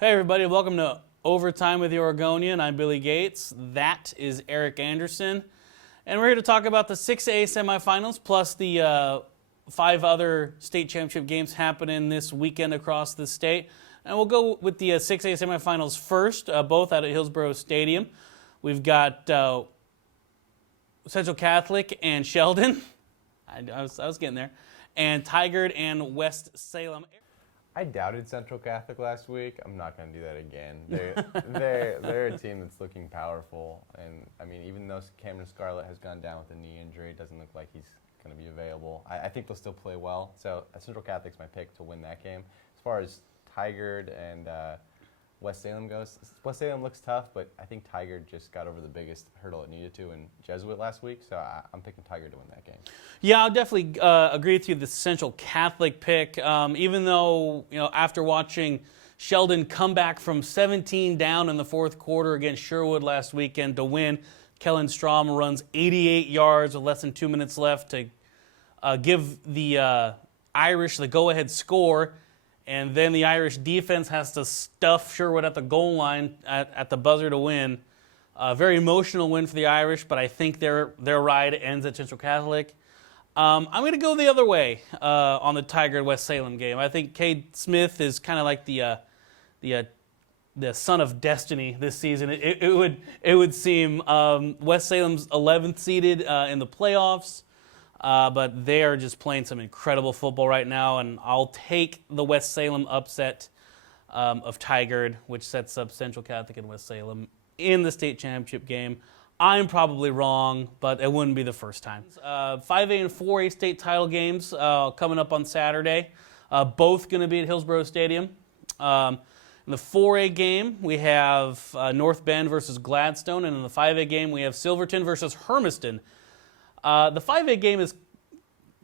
Hey everybody, welcome to Overtime with the Oregonian. I'm Billy Gates. That is Eric Anderson. And we're here to talk about the 6A semifinals plus the 5 other state championship games happening this weekend across the state. And we'll go with the 6A semifinals first, both out at Hillsborough Stadium. We've got Central Catholic and Sheldon. I was getting there. And Tigard and West Salem. I doubted Central Catholic last week. I'm not going to do that again. They're a team that's looking powerful, and I mean, even though Cameron Scarlett has gone down with a knee injury, it doesn't look like he's going to be available. I think they'll still play well. So Central Catholic's my pick to win that game. As far as Tigard and West Salem goes, West Salem looks tough, but I think Tigard just got over the biggest hurdle it needed to in Jesuit last week, so I'm picking Tigard to win that game. Yeah, I'll definitely agree with you, the Central Catholic pick. Even though, after watching Sheldon come back from 17 down in the fourth quarter against Sherwood last weekend to win, Kellen Strom runs 88 yards with less than 2 minutes left to give the Irish the go-ahead score. And then the Irish defense has to stuff Sherwood at the goal line at the buzzer to win. A very emotional win for the Irish, but I think their ride ends at Central Catholic. I'm going to go the other way on the Tigard-West Salem game. I think Cade Smith is kind of like the son of destiny this season. It would seem West Salem's 11th seeded in the playoffs. But they are just playing some incredible football right now, and I'll take the West Salem upset of Tigard, which sets up Central Catholic and West Salem in the state championship game. I'm probably wrong, but it wouldn't be the first time. 5A and 4A state title games coming up on Saturday, both going to be at Hillsborough Stadium. In the 4A game, we have North Bend versus Gladstone, and in the 5A game, we have Silverton versus Hermiston. The 5A game is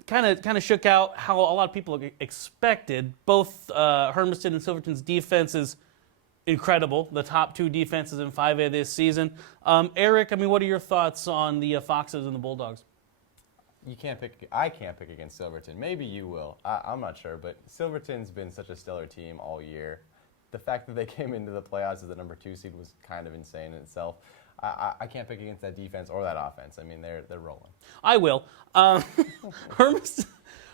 kind of shook out how a lot of people expected. Both Hermiston and Silverton's defense is incredible. The top 2 defenses in 5A this season. Eric, what are your thoughts on the Foxes and the Bulldogs? I can't pick against Silverton. Maybe you will. I'm not sure, but Silverton's been such a stellar team all year. The fact that they came into the playoffs as the number 2 seed was kind of insane in itself. I can't pick against that defense or that offense. They're rolling. I will.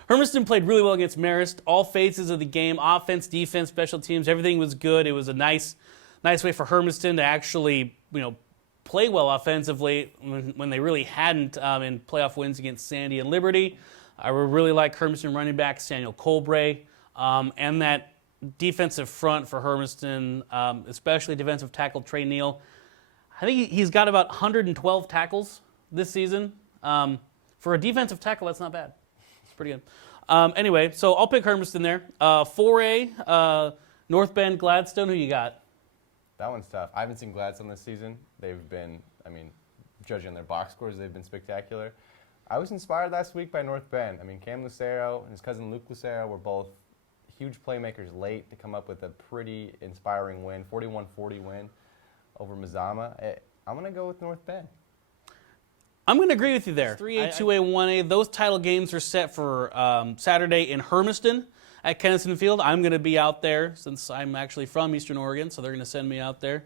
Hermiston played really well against Marist. All phases of the game, offense, defense, special teams, everything was good. It was a nice way for Hermiston to actually, play well offensively when they really hadn't in playoff wins against Sandy and Liberty. I really like Hermiston running back Samuel Colbray, and that defensive front for Hermiston, especially defensive tackle Trey Neal. I think he's got about 112 tackles this season. For a defensive tackle, that's not bad. It's pretty good. Anyway, so I'll pick Hermiston there. 4A, North Bend, Gladstone, who you got? That one's tough. I haven't seen Gladstone this season. They've been, judging on their box scores, they've been spectacular. I was inspired last week by North Bend. Cam Lucero and his cousin Luke Lucero were both huge playmakers late to come up with a pretty inspiring win, 41-40 win over Mazama. I'm going to go with North Bend. I'm going to agree with you there. 3A, 2A, 1A. Those title games are set for Saturday in Hermiston at Kennison Field. I'm going to be out there since I'm actually from Eastern Oregon, so they're going to send me out there.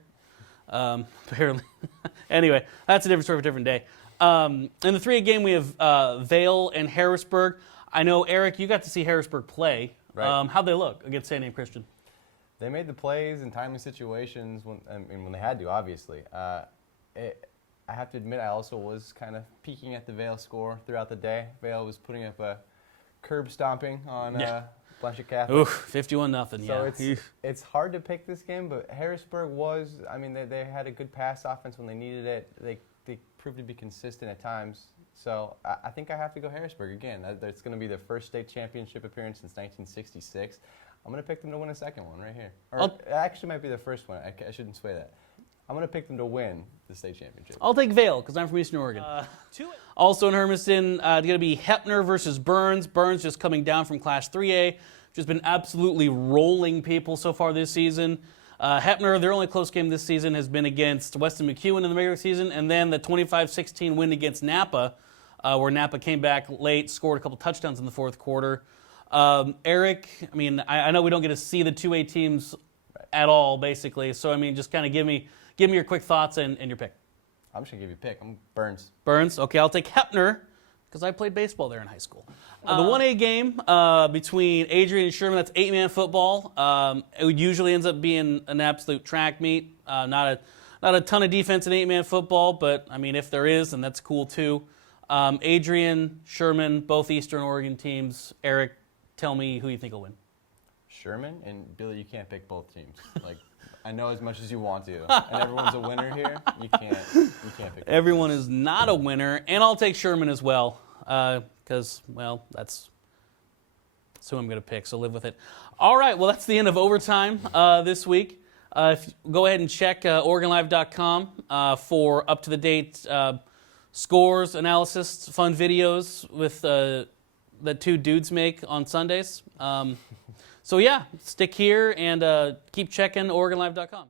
Apparently. Anyway, that's a different story for a different day. In the 3A game, we have Vail and Harrisburg. I know, Eric, you got to see Harrisburg play. Right. How'd they look against St. Anne Christian? They made the plays in timely situations when they had to, obviously. I have to admit, I also was kind of peeking at the Vail score throughout the day. Vail was putting up a curb stomping on Blanchard Catholic. Oof, 51-0. So it's hard to pick this game, but Harrisburg was, they had a good pass offense when they needed it. They proved to be consistent at times. So I think I have to go Harrisburg again. It's going to be their first state championship appearance since 1966. I'm going to pick them to win a second one right here. Or it actually might be the first one. I shouldn't sway that. I'm going to pick them to win the state championship. I'll take Vail because I'm from Eastern Oregon. Also in Hermiston, it's going to be Heppner versus Burns. Burns just coming down from Class 3A. Just been absolutely rolling people so far this season. Heppner, their only close game this season has been against Weston McEwen in the regular season, and then the 25-16 win against Napa, where Napa came back late, scored a couple touchdowns in the fourth quarter. Eric, I know we don't get to see the 2A teams at all, basically. So, I mean, just kind of give me your quick thoughts and your pick. I'm just going to give you a pick. I'm Burns. Burns. Okay, I'll take Hepner because I played baseball there in high school. The 1A game between Adrian and Sherman, that's 8-man football. It usually ends up being an absolute track meet. Not a ton of defense in 8-man football, but, I mean, if there is, then that's cool, too. Adrian, Sherman, both Eastern Oregon teams. Eric, tell me who you think will win. Sherman and Billy, you can't pick both teams. Like, I know as much as you want to, and everyone's a winner here. You can't pick. Everyone is not a winner, and I'll take Sherman as well, because that's who I'm going to pick. So live with it. All right, well that's the end of overtime this week. Go ahead and check OregonLive.com for up to the date scores, analysis, fun videos with that two dudes make on Sundays. So yeah, stick here and keep checking OregonLive.com.